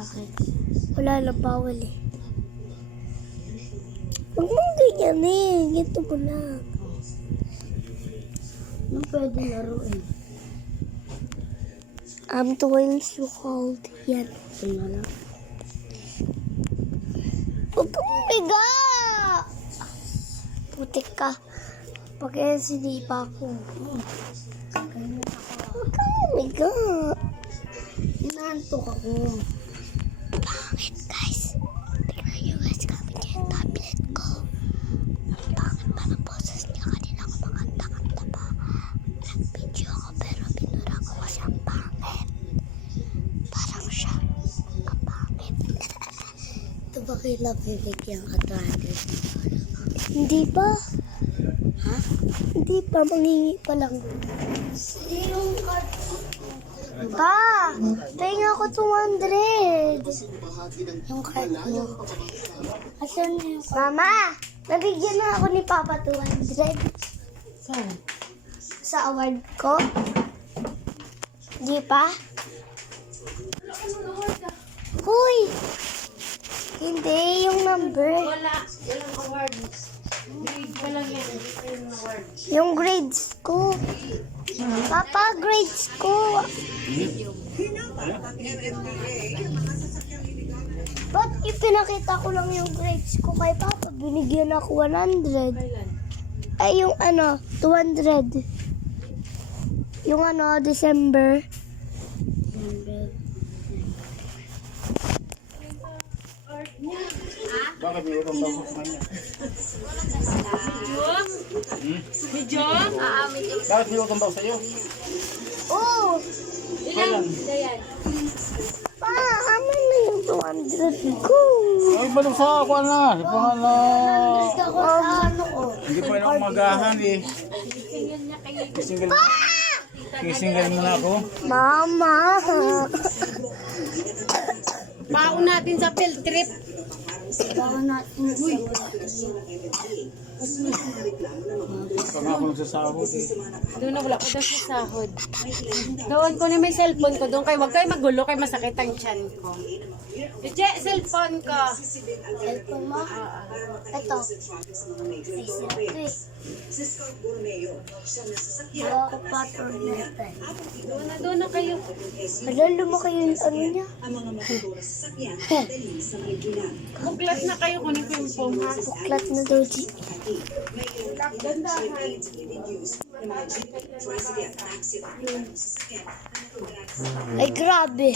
Bakit? Wala lang, bawal eh. Huwag mong ganyan eh. Ganito mo lang. Anong pwede laruin? Twins you called. Yan. Ito na lang. Huwag kang biga! Putik ka. Pag sinipa ko. Ganyan ako. Huwag kang biga. Inaantok ako. Pangit guys. Tingnan nyo guys, gamit niya yung tablet ko. Ang pangit pa ng boses niya. Kanina ko makanta-kanta pa. Nag-video ako pero binura ko kasi ang pangit. Parang siya. Ang pangit. Ito ba kailang bibigyan ka 200? Hindi pa. Ha? Hindi pa. Mangingi pa lang. Yung card. Pa! Pahinga ko 200. Yung card mo. Asan na yung card? Mama! Nabigyan na ako ni Papa 200 Saan? sa award ko. Di pa? Huy! Hindi, yung number. Wala. Walang awards. Grade pa lang yan. Hindi pa yung award. Yung grades ko. Papa, grades ko. Ba't ipinakita ko lang yung grades ko kay Papa? Binigyan ako 100. Kailan? Ay, yung 200. Yung December. Bakit may utang daw sa kanya? Medyo? Bakit may utang daw sa'yo? Oh! Kailan? Pa, ano na yung 200 ko? Ay, balong sa ako na. Ipahan na. Ako sa ano ko. Hindi pa yung umagahan eh. Kisinggal mo na ako. Mama! Baon natin sa field trip. Baka natin. Uy! Pangako nagsasahod eh. Doon na wala ko daw sa sahod. Doon ko na may cellphone ko. Doon kayo. Huwag kayo magulo. Kayo masakit ang tiyan ko. Che, cellphone ko. Cellphone mo? Ito. Ay, sinato eh. Ako pa tornete. Doon na kayo. Ala, lumaki yung ano niya. Buklat na kayo kunin ko yung phone ha. Buklat na daw, G. Ay, grabe.